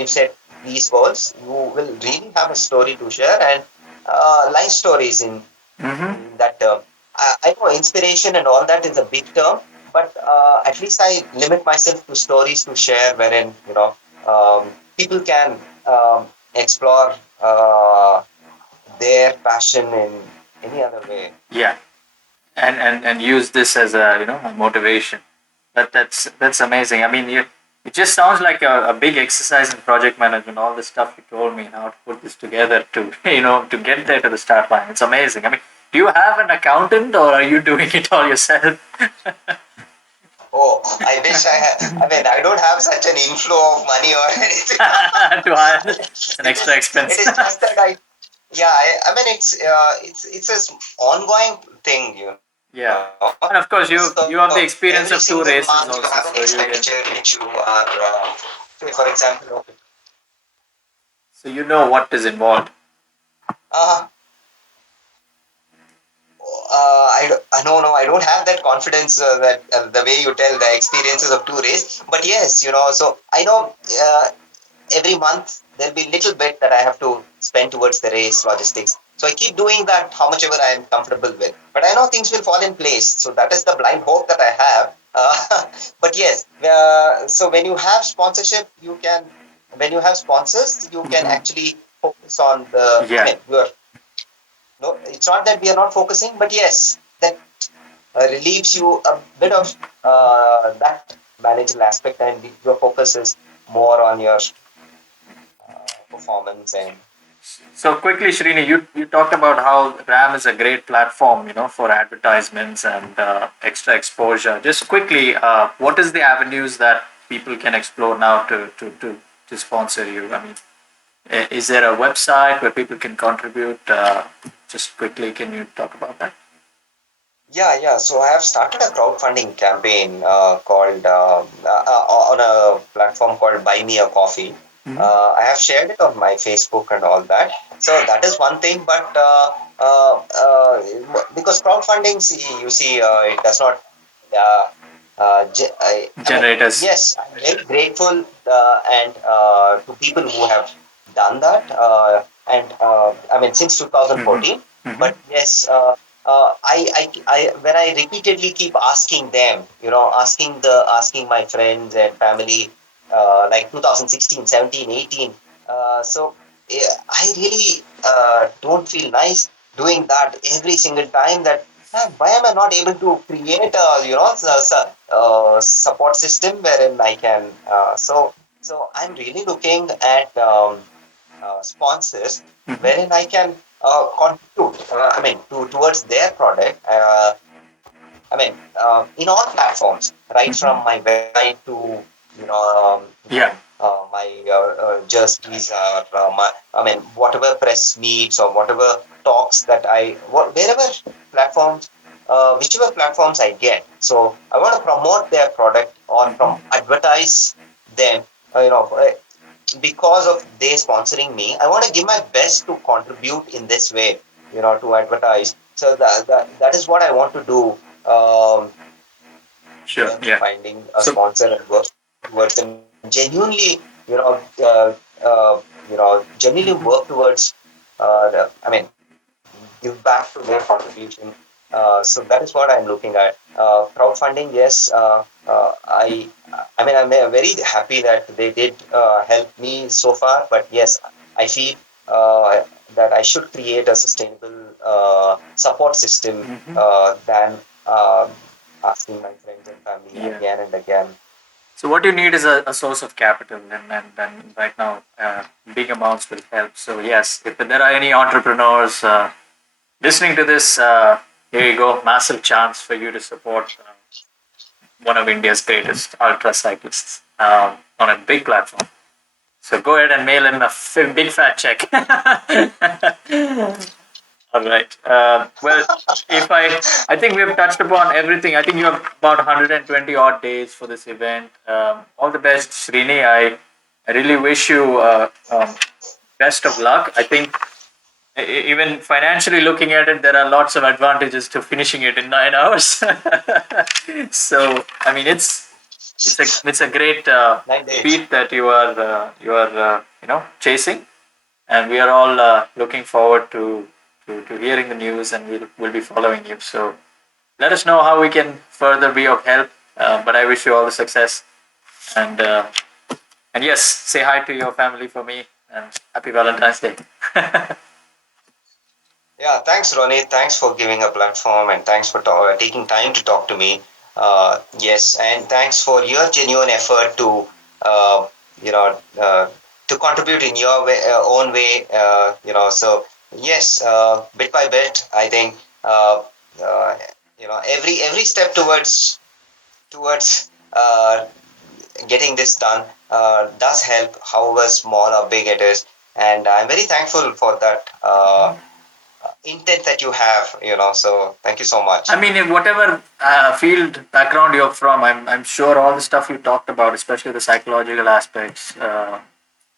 you set these goals. You will really have a story to share and life stories Mm-hmm. in that term. I know inspiration and all that is a big term, but at least I limit myself to stories to share wherein people can explore their passion in any other way. Yeah, and use this as a a motivation. That's amazing. I mean, it just sounds like a big exercise in project management. All the stuff you told me, how to put this together to to get there to the start line. It's amazing. I mean, do you have an accountant or are you doing it all yourself? Oh, I wish I had. I mean, I don't have such an inflow of money or anything. To hire, it's an extra It expense. is just that yeah, I mean, it's an ongoing thing, Yeah, So and of course every you have the single experience month of you two have an races also, expenditure so you which can you are, say for example, so you know what is involved. uh, I don't know. I don't have that confidence that the way you tell the experiences of two race. But yes, so I know every month there'll be little bit that I have to spend towards the race logistics. So I keep doing that how much ever I am comfortable with. But I know things will fall in place. So that is the blind hope that I have. But yes, so when you have sponsorship, when you have sponsors, you can Mhm. actually focus on the, I Yeah. mean, no, it's not that we are not focusing, but yes, that relieves you a bit of that managerial aspect and your focus is more on your performance and So quickly, Srini, you talked about how RAM is a great platform, for advertisements and extra exposure. Just quickly, what is the avenues that people can explore now to sponsor you? I mean, is there a website where people can contribute? Just quickly, can you talk about that? yeah. So I have started a crowdfunding campaign called on a platform called Buy Me a Coffee. Mhm. I have shared it on my Facebook and all that. So that is one thing, but because crowdfunding, you see, it does not. Uh, I mean, Generators. yes, I'm very grateful and to people who have done that. And I mean, since Hmm. 2014. Hmm. But yes, when I repeatedly keep asking them, asking my friends and family, like 2016, 17, 18. So yeah, I really don't feel nice doing that every single time. That "Man, why am I not able to create a support system wherein I can so I'm really looking at sponsors Hmm. wherein I can contribute. I mean, towards their product. I mean, in all platforms, right from my website to Yeah. my jerseys or I mean, whatever press meets or whatever talks that wherever platforms, whichever platforms I get. So I want to promote their product or from advertise them. You know, because of they sponsoring me, I want to give my best to contribute in this way, to advertise. So that is what I want to do. Sure. Them Yeah. finding a So sponsor and work towards and genuinely, genuinely work towards. Give back to their contribution. So that is what I'm looking at. Crowdfunding, yes. I mean, I'm very happy that they did help me so far. But yes, I feel that I should create a sustainable support system mhm. than asking my friends and family Yeah. again and again. So what you need is a source of capital, and right now, big amounts will help. So yes, if there are any entrepreneurs listening to this, here you go, massive chance for you to support one of India's greatest ultra cyclists on a big platform. So go ahead and mail him a big fat check. All right. Well, if I think we have touched upon everything. I think you have about 120 odd days for this event. All the best, Srini. I really wish you best of luck. I think even financially looking at it, there are lots of advantages to finishing it in 9 hours. So I mean, it's a great 9 days. feat that you are chasing, and we are all looking forward to hearing the news, and we'll be following you. So let us know how we can further be of help. But I wish you all the success, and yes, say hi to your family for me, and happy Valentine's Day. Yeah, thanks, Ronnie. Thanks for giving a platform and thanks for taking time to talk to me. Yes, and thanks for your genuine effort uh, you know, uh, to contribute in your own way. So yes, bit by bit, I think uh, every step towards getting this done does help, however small or big it is. And I'm very thankful for that. Intent that you have, so thank you so much. I mean, in whatever field background you're from, I'm sure all the stuff you talked about, especially the psychological aspects, a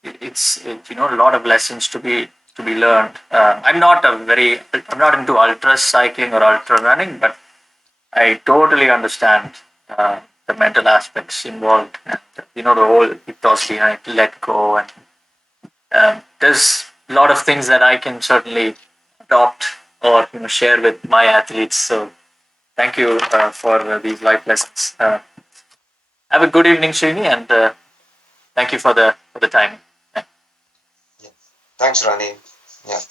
lot of lessons to be learned. I'm not into ultra cycling or ultra running, but I totally understand the mental aspects involved, and the whole ethos behind let go, and there's a lot of things that I can certainly adopt or share with my athletes. So thank you for these life lessons. Have a good evening, Srini, and thank you for the time. Yeah. Thanks, Ronnie. Yeah.